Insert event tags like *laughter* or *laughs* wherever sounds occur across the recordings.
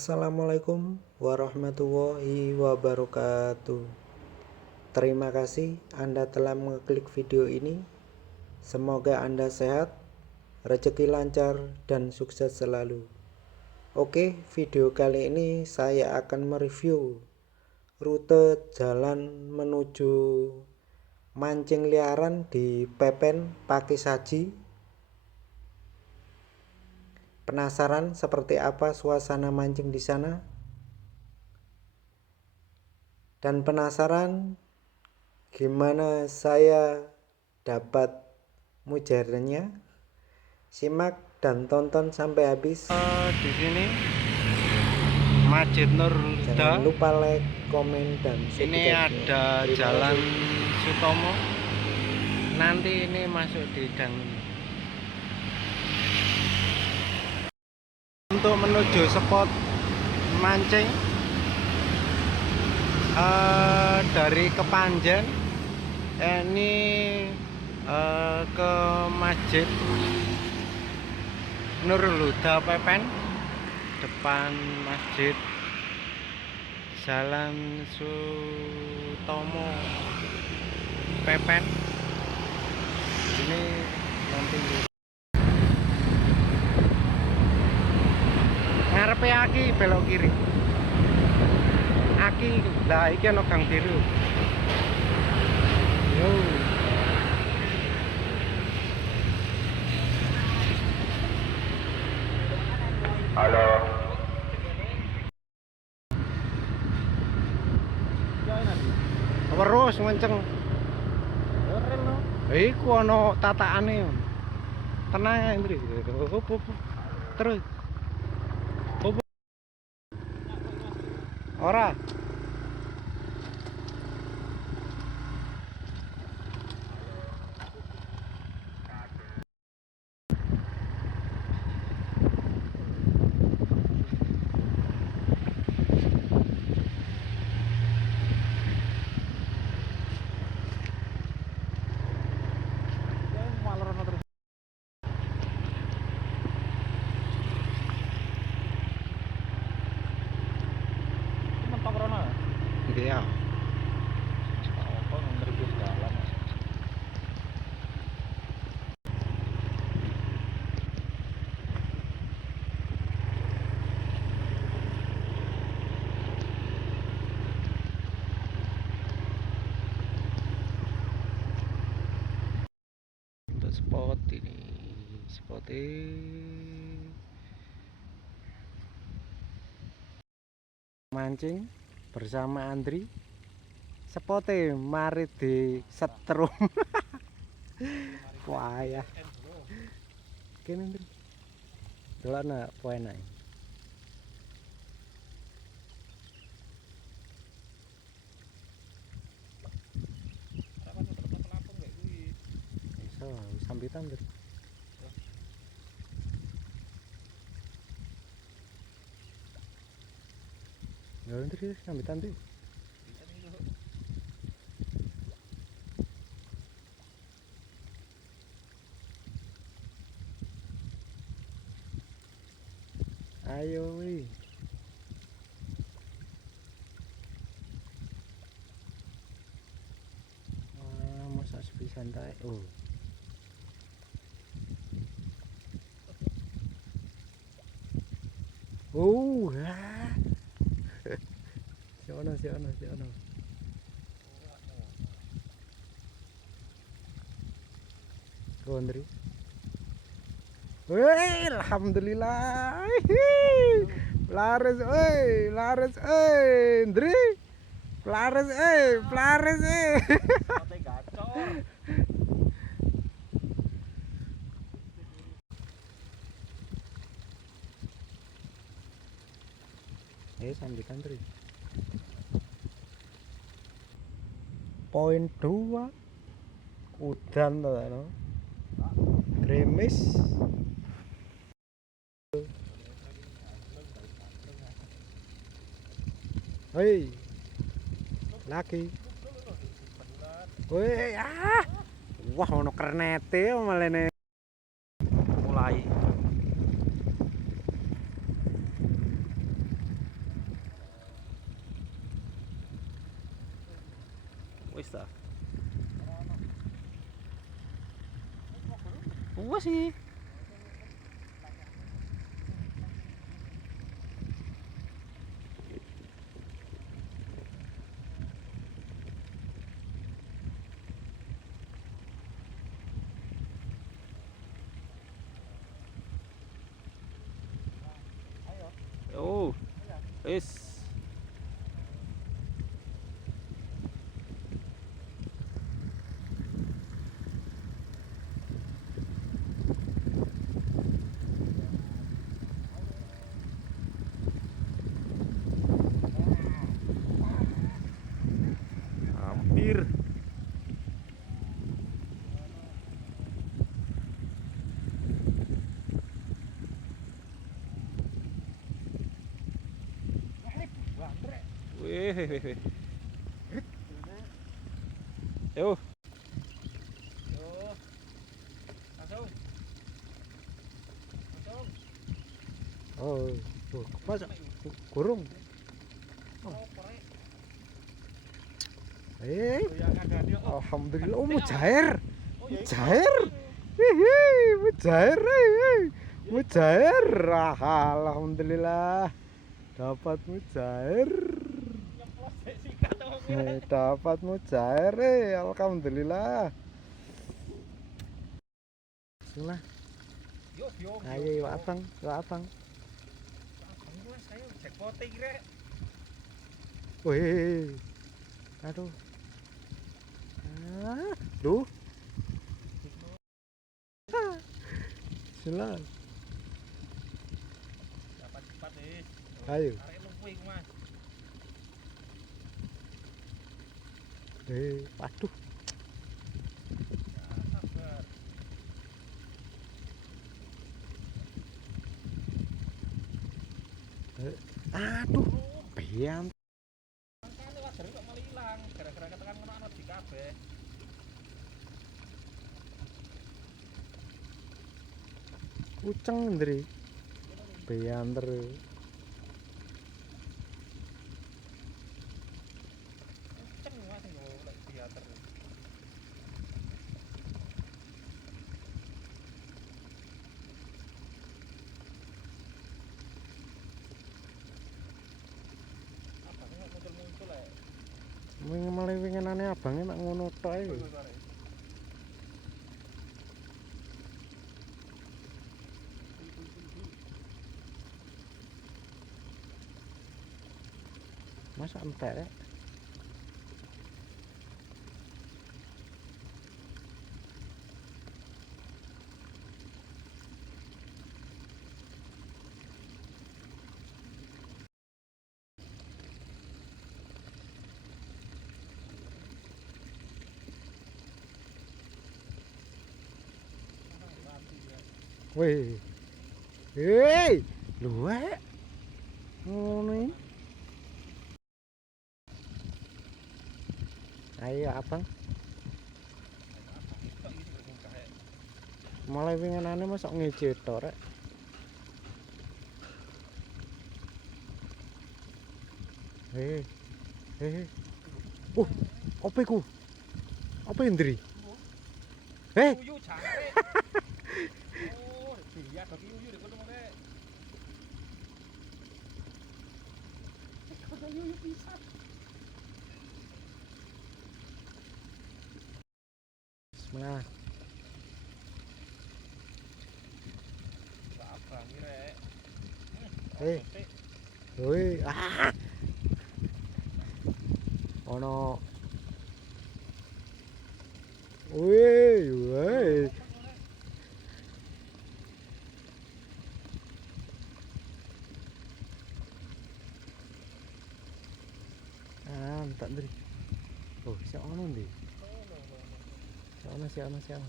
Assalamualaikum warahmatullahi wabarakatuh. Terima kasih Anda telah mengklik video ini. Semoga Anda sehat, rezeki lancar, dan sukses selalu. Oke, video kali ini saya akan mereview rute jalan menuju mancing liaran di Pepen Pakis Haji Penasaran seperti apa suasana mancing di sana? Dan penasaran gimana saya dapat mujarnya? Simak dan tonton sampai habis. Uh, di sini Masjid Nur Huda. Jangan lupa like, komen, dan Ini ada Jalan Sutomo. Nanti ini masuk di gang untuk menuju spot mancing uh, dari Kepanjen ini uh, ke Masjid Nurul Huda Pepen depan Masjid Jalan Sutomo Pepen. Ini nanti ngarepe aki belok kiri. Aki lah iki ana gang biru. Yo. Halo. Terus menceng iku ana tatakane. Tenang Indri. Terus Ora. Ini, spot ini mancing bersama Andri. Sepote mari di setrum *laughs* wah ya. Kene Andri. Delana poena iso sambitan Andri Gawin terus sambitan tuh. Ayo wih. Ah, masa sepi santai. Oh, ah. Si ono si ono si ono Gondri Wih, alhamdulillah. Laris, oi, laris, oi, Ndri. Laris, eh, laris, eh. *laughs* Eh, sambitan, Ndri. Poin dua. Udan no? Gerimis Hei. Lagi. Woi ah. Wah ono kernete malah Tschüssi. Wih, wih, wih, wih. Yo. Oh, oh masa kurung. Eh, alhamdulillah. Oh, mujair. Mujair. Hihi, mujair. hihi. Mujair. Ah, alhamdulillah. Dapat mujair. Eh, dapat mujair. Eh, alhamdulillah. Bismillah. Ayo, yuk abang, yuk abang. Wih. Aduh. Ah, duh. Ah. Bismillah. Ayo. Eh, waduh. Aduh, biam. Kuceng ndri. Bianter. Wing Masa empat eh. Wih. Hei, luwek. Ngono iki. ayo abang mulai pengen aneh masuk ngejit rek. Hei hei uh apa itu apa Indri hei eh? Oh, pisan. Bismillah. Abang iki rek. Eh. Woi, ah. Ono. Woi, woi. Ah, tak ndri. Oh, si ono ndi? Ono, si ono.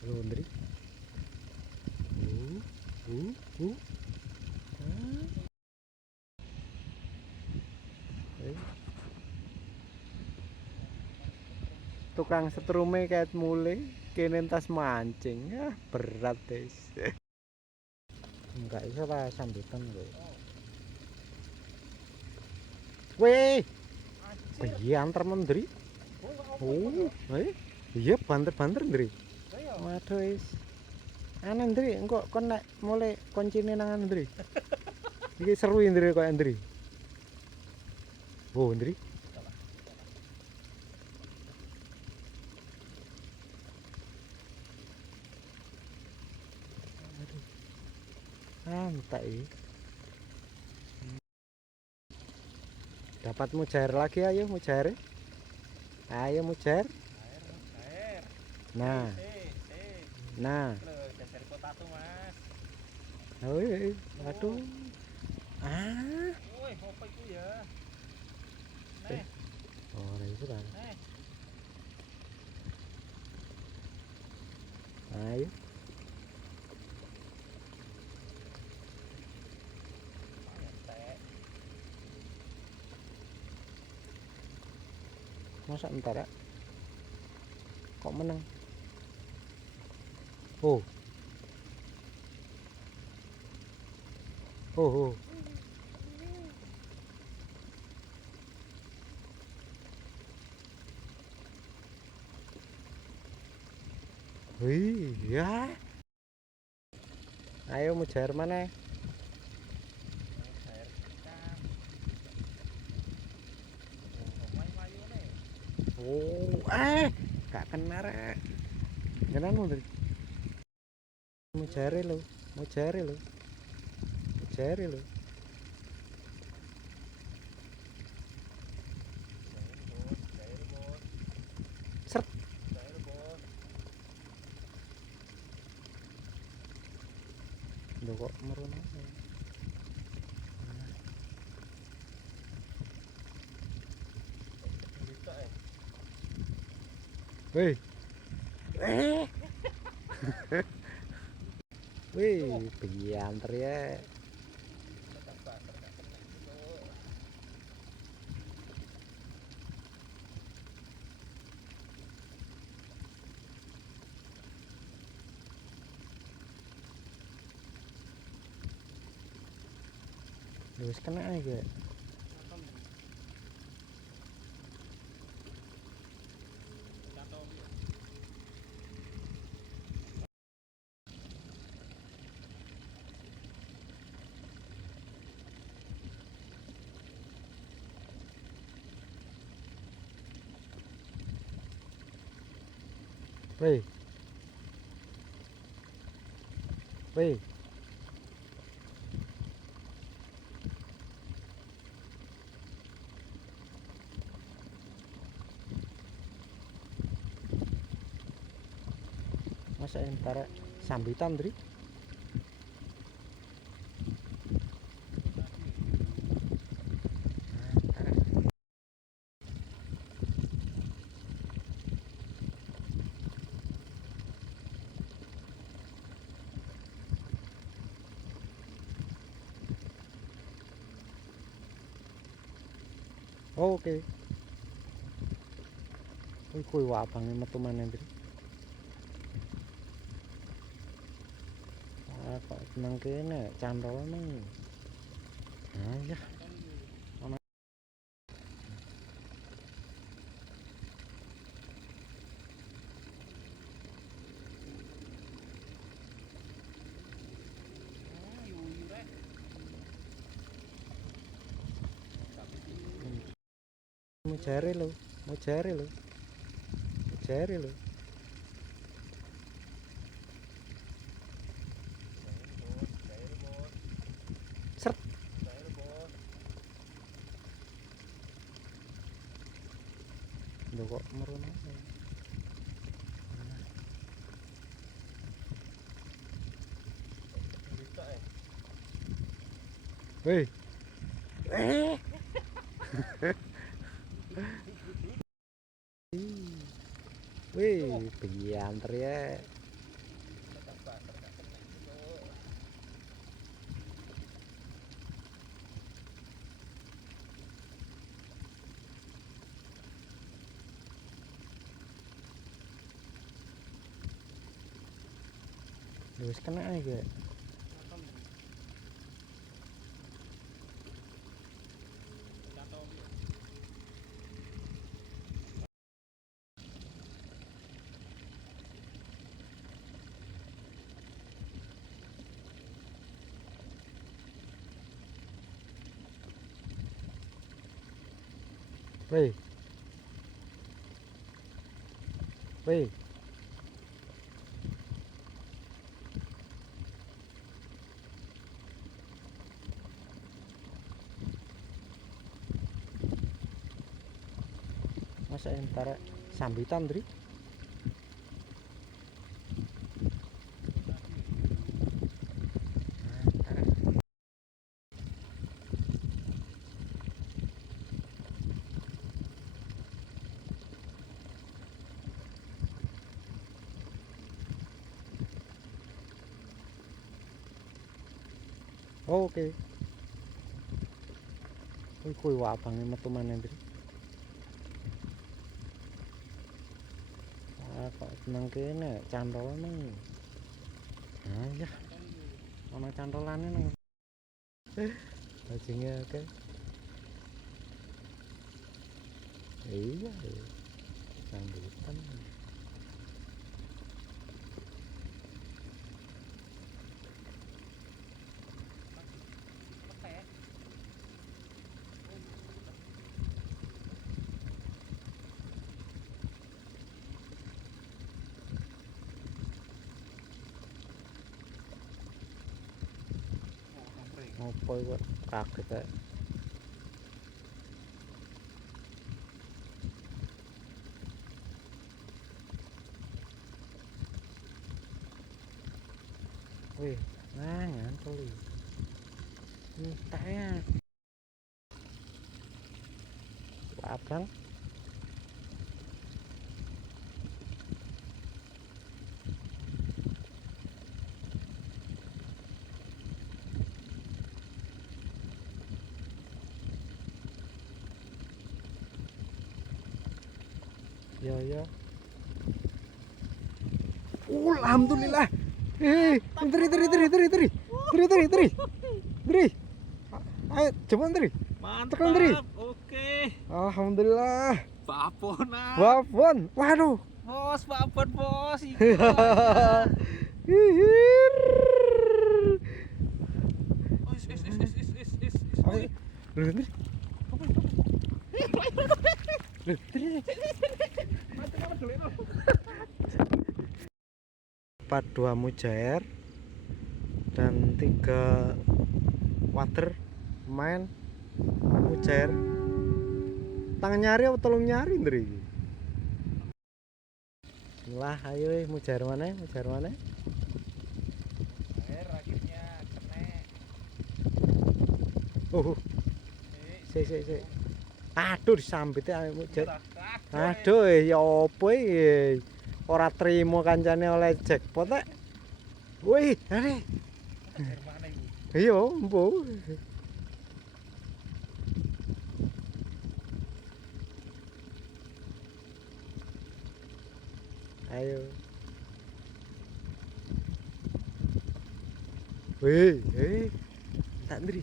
Lho, ndri. Uh, uh, uh. Tukang setrume kayak mulai kene tas mancing. Ah, berat, Des. Enggak bisa lah sambutan gue. Weh. Piye antar menteri? Oh, eh, iya banter-banter ndri. Ayo. Waduh wis. Ane ndri, engko kon nek mulai kuncine nang anu, ndri. Iki seru ndri kok ndri. Oh, ndri. Aduh. Santai. Dapat mujair lagi ayo mujair. Ayo mujair. Air, air. Nah, nah. Oh, iya. Waduh. Ah. Woi, apa itu ya? Nih, Oh, itu kan. Ayo. Masa entar ya? Kok menang? Oh. Oh, oh. Wih, ya. Ayo mujair mana? Air ikan. Oh, mayu-mayu nih. Eh, gak kena rek. Jangan mau dari. Mau cari lo, mau cari lo, mau cari lo. Seret. Kok merono? Bisa, eh. Wih, eh, *laughs* wih, pianter ya. Wis kena aja. Nonton. Kantong. Wih, wih. Masa entar sambitan, Dri? Oh, Oke. Wih, kuwi wae abange metu maneh, Dri. Ah, kok nang kene. Ah, ya. Oh, yuyu, rek. Mau cari lo, mau cari lo, mau cari lo. Cair, bos. Cair, bos. Seret. Cair, bos. Lho kok merono. Bisa, eh. terus kena ae kayak. Wait. Wait. Weh. Masa entar sambitan, Dri? Oke. Kuwi kuwi wae abange metu maneh, Dri. nang kene cantolane. Ayah. Ana cantolane nang. Eh. Bajinge akeh. Iya. Sambutan. Ngopo iku kaget ae. Wih, nah ngantol iki. Entek ya. Abang. Ya ya. Oh, alhamdulillah. Eh, teri teri teri teri teri. Teri teri teri. Teri. Ayo, coba teri. Tekan, Dri. Oke. Alhamdulillah. Baponan. Wapun. Waduh. Bos, bapon bos. Hihir. *laughs* Is is is is is is is. Ayo. Loh, teri. Loh, teri. Empat dua mujair dan tiga water main mujair. Tangan nyari apa tolong nyari ndri? Lah ayo eh, mujair mana mujair mana? Air akhirnya kena. oh si si si aduh disambitnya ayo mujair. Aduh eh, ya apa iki ora trimo kancane oleh jackpot eh wih are iya mbo. Ayo. Wih eh. Tak ndri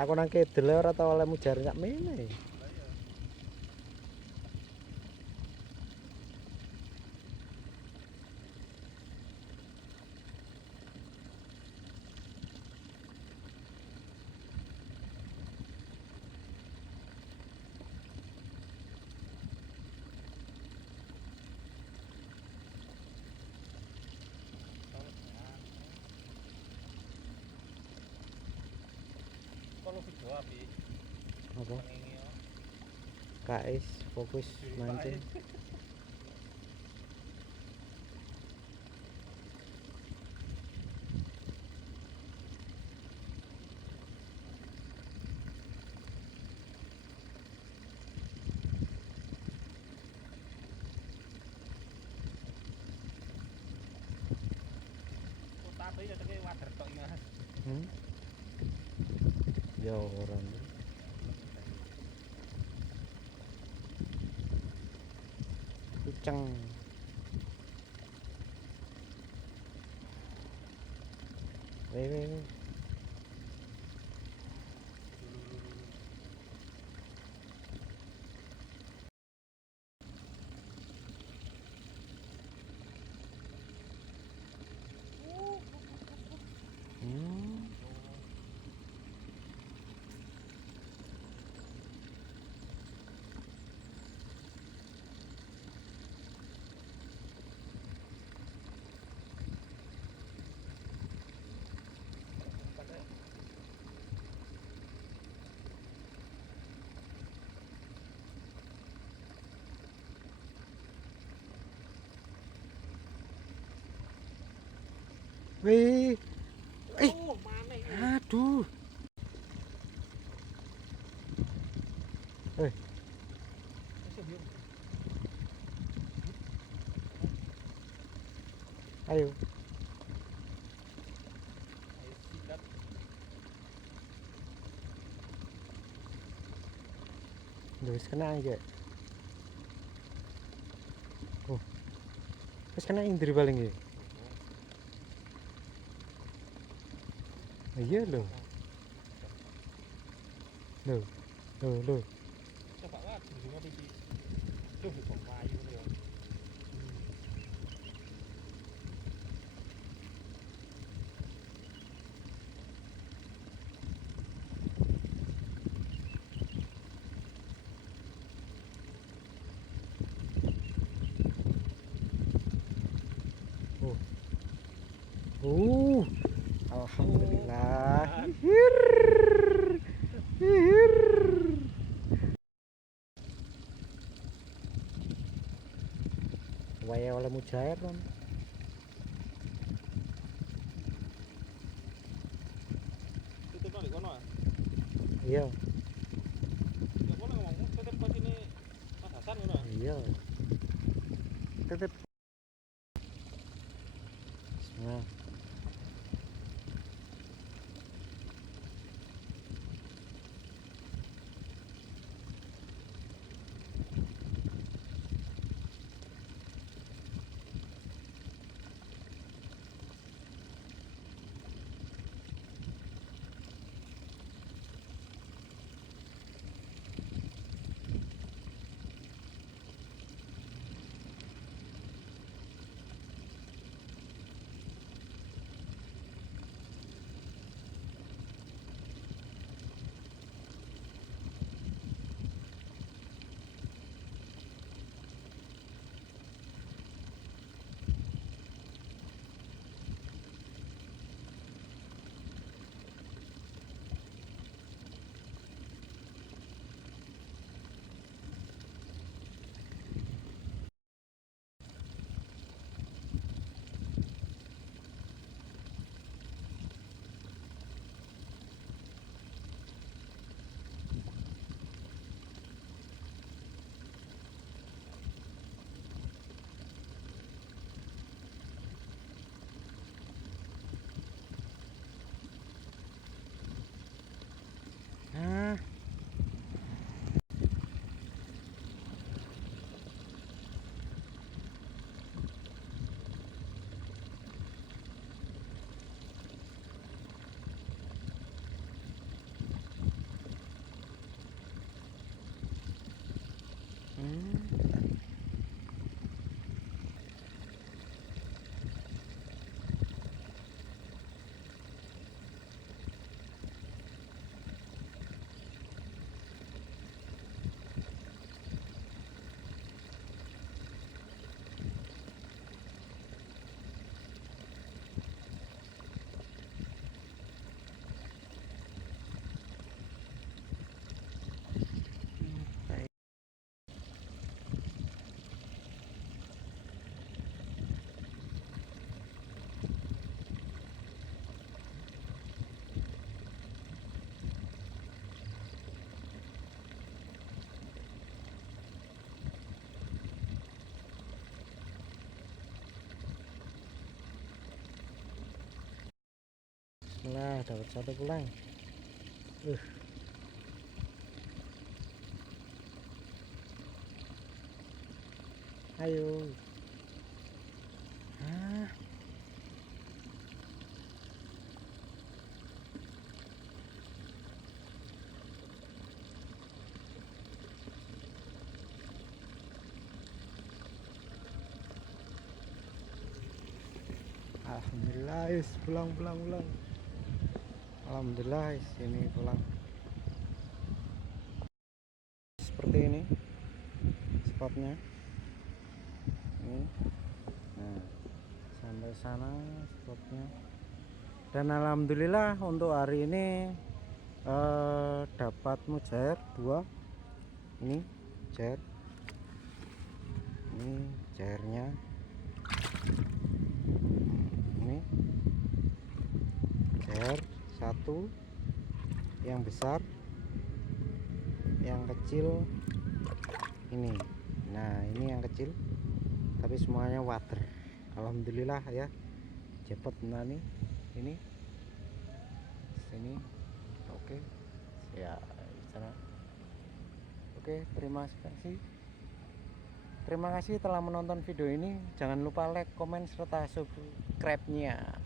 aku nang kedel e ora tau oleh mujar nyak mene. KS fokus mancing. Hmm? ya orang kucang Weh, Wih. Eh. Aduh. Eh. Ayo. Wis kena iki. Oh. Wis kena indri paling iki. เยอะเลยเลยเลยเลยจะบอกว่าถือว่าไปดีลูกถือของวายอยู่เลย mujair ron. Itu kono ya? Iya. Ya kono ngomong tetep pati ni Pak Hasan ngono. Iya. Tetep Bismillah, dapat satu pulang. Uh. Ayo. Ah. Alhamdulillah, pulang pulang pulang. Alhamdulillah, ini pulang. Seperti ini spotnya. Ini. Nah, sampai sana spotnya. Dan alhamdulillah untuk hari ini eh, dapat mujair dua. Ini jair. Ini jairnya ini jair satu yang besar yang kecil ini. Nah ini yang kecil tapi semuanya water. Alhamdulillah ya. Cepet nah nih. Ini. Sini. Oke. Ya di sana. Oke terima kasih. Terima kasih telah menonton video ini. Jangan lupa like, komen, serta subscribe-nya.